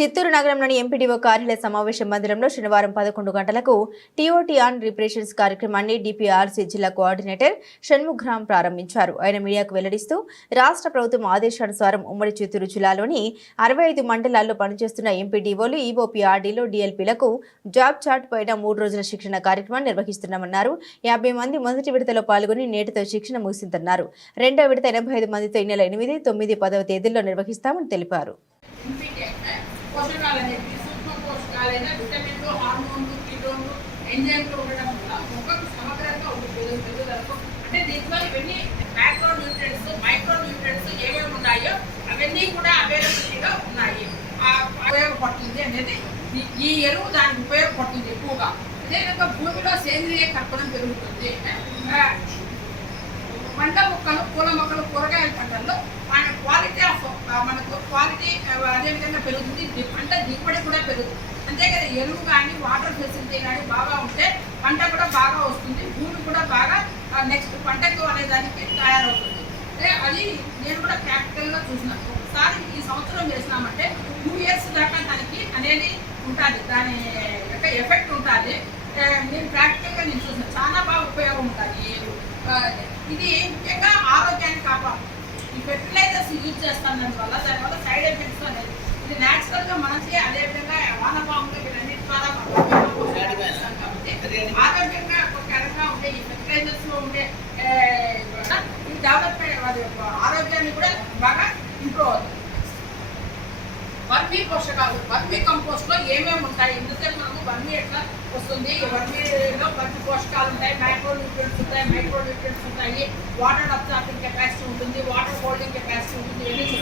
చిత్తూరు నగరంలోని ఎంపీడీఓ కార్యాలయ సమావేశ మందిరంలో శనివారం 11 గంటలకు టీఓటీ ఆన్ రిపరేషన్స్ కార్యక్రమాన్ని డిపిఆర్సీ జిల్లా కోఆర్డినేటర్ షణ్ముగ్రామ్ ప్రారంభించారు. ఆయన మీడియాకు వెల్లడిస్తూ రాష్ట్ర ప్రభుత్వం ఆదేశానుసారం ఉమ్మడి చిత్తూరు జిల్లాలోని 65 మండలాల్లో పనిచేస్తున్న ఎంపీడీఓలు, ఈఓపీఆర్డీలు, డీఎల్పీలకు జాబ్ చార్ట్ పైన 3 రోజుల శిక్షణ కార్యక్రమాన్ని నిర్వహిస్తున్నామన్నారు. 50 మంది మొదటి విడతలో పాల్గొని నేటితో శిక్షణ ముగిసిందన్నారు. రెండో విడత 85 మందితో ఈ నెల 8, 9, 10వ తేదీల్లో నిర్వహిస్తామని తెలిపారు. పోషకాలు అనేవి సూక్ష్మ పోషకాలైన విటమిన్లు, హార్మోన్లు, కీటోన్లు, ఎంజైమ్లు ఉండడం వల్ల మొక్కకు సమగ్రంగా ఉంటుంది పెరుగుదలకు. అంటే దీంట్లో ఇవన్నీ మైక్రో న్యూట్రియంట్స్ ఏమేమి ఉన్నాయో అవన్నీ కూడా అవైలబిలిటీగా ఉన్నాయి. ఉపయోగపడుతుంది అనేది ఈ ఎరువు దానికి ఉపయోగపడుతుంది ఎక్కువగా. అదేవిధంగా భూమిలో సేంద్రియ కర్పణం పెరుగుతుంది. పంట మొక్కలు, పూల మొక్కలు, కూరగాయల పంటల్లో క్వాలిటీ అదేవిధంగా పెరుగుతుంది. పంట దిగుబడి కూడా పెరుగుతుంది. అంతే కదా, ఎరువు కానీ వాటర్ ఫెసిలిటీ కానీ బాగా ఉంటే పంట కూడా బాగా వస్తుంది. భూమి కూడా బాగా నెక్స్ట్ పంటకు అనేదానికి తయారవుతుంది. అది నేను కూడా ప్రాక్టికల్గా చూసినాను. ఒకసారి ఈ సంవత్సరం వేసినామంటే 2 years దాకా దానికి అనేది ఉంటుంది, దాని యొక్క ఎఫెక్ట్ ఉంటుంది. నేను ప్రాక్టికల్గా నేను చూసినాను, చాలా బాగా ఉపయోగం ఉంటుంది. ఇది ముఖ్యంగా ఆరోగ్యాన్ని కాపాడు. ఈ ఫెర్టిలైజర్స్ యూజ్ చేస్తాం దానివల్ల సైడ్ ఎఫెక్ట్స్ అనేది ఇది న్యాచురల్గా మనకి, అదేవిధంగా వానపాములు ఇవన్నీ ద్వారా చేస్తాం కాబట్టి ఆరోగ్యంగా కరంగా ఉండే ఈ ఫెర్టిలైజర్స్లో ఉండే ఈ డెవలప్మెంట్ ఆరోగ్యాన్ని కూడా బాగా ఇంప్రూవ్ అవుతుంది. వర్మీ పోషకాలు, వర్మీ కంపోస్ట్లో ఏమేమి ఉంటాయి? ఇందుకే మనకు వర్మీ ఎట్లా వస్తుంది? వర్మీలో వర్మీ పోషకాలు ఉంటాయి, మైక్రో న్యూట్రియంట్స్ ఉంటాయి, వాటర్ అబ్జార్బింగ్ కెపాసిటీ ఉంటుంది, వాటర్ హోల్డింగ్ కెపాసిటీ ఉంటుంది. ఇవన్నీ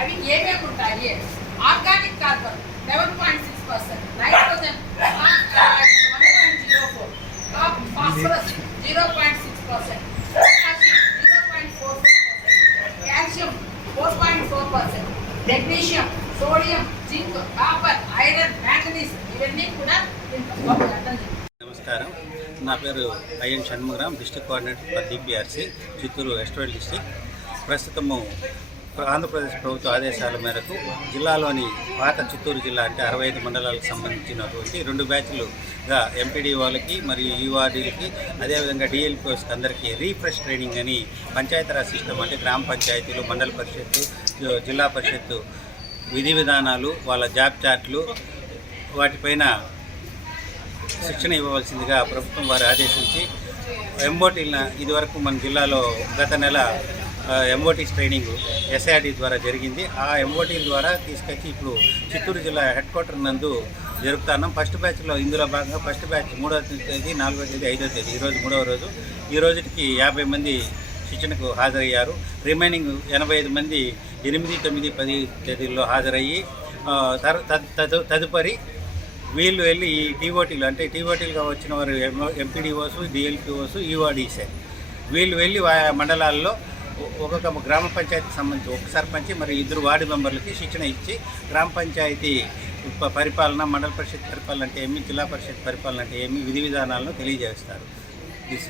అవి ఏమేమి ఉంటాయి? Organic carbon 11.6%, nitrogen 1.04%, phosphorus 0.6%, 0.44%, calcium 4.4%, magnesium, sodium, zinc, copper, iron, manganese ఇవన్నీ కూడా. నమస్కారం, నా పేరు I N Shanmugram, district coordinator for DPRC Chittoor west district. ప్రస్తుతము ఆంధ్రప్రదేశ్ ప్రభుత్వ ఆదేశాల మేరకు జిల్లాలోని పాత చిత్తూరు జిల్లా అంటే 65 మండలాలకు సంబంధించినటువంటి 2 బ్యాచ్లుగా ఎంపీడీఓలకి మరియు యూఆర్డీలకి అదేవిధంగా డిఎల్పిఓస్కి అందరికీ రీఫ్రెష్ ట్రైనింగ్ అని పంచాయతీరాజ్ సిస్టమ్ అంటే గ్రామ పంచాయతీలు, మండల పరిషత్తు, జిల్లా పరిషత్తు విధి విధానాలు, వాళ్ళ జాబ్ చార్ట్లు వాటిపైన శిక్షణ ఇవ్వవలసిందిగా ప్రభుత్వం వారు ఆదేశించి ఎంఓటీలను ఇదివరకు మన జిల్లాలో గత నెల ఎంఓటీస్ ట్రైనింగ్ ఎస్ఐఆర్డీ ద్వారా జరిగింది. ఆ ఎంఓటీల ద్వారా తీసుకొచ్చి ఇప్పుడు చిత్తూరు జిల్లా హెడ్ క్వార్టర్ నందు జరుపుతున్నాం. ఫస్ట్ బ్యాచ్లో ఇందులో భాగంగా ఫస్ట్ బ్యాచ్ 3వ తేదీ, 4వ తేదీ, 5వ తేదీ, ఈరోజు 3వ రోజు. ఈ రోజుకి 50 మంది శిక్షణకు హాజరయ్యారు. రిమైనింగ్ 85 మంది 8, 9, 10 తేదీల్లో హాజరయ్యి తదుపరి వీళ్ళు వెళ్ళి ఈ టీఓటీలు అంటే టీఓటీలుగా వచ్చిన వారు ఎంపీడీఓస్, డిఎల్పిఓస్, యూఆర్డీసే వీళ్ళు వెళ్ళి మండలాల్లో ఒక్కొక్క గ్రామ పంచాయతీకి సంబంధించి ఒక సర్పంచ్ మరి 2 వార్డు మెంబర్లకి శిక్షణ ఇచ్చి గ్రామ పంచాయతీ పరిపాలన, మండల పరిషత్ పరిపాలన అంటే ఏమి, జిల్లా పరిషత్ పరిపాలన అంటే ఏమి, విధి విధానాలను తెలియజేస్తారు. దిస్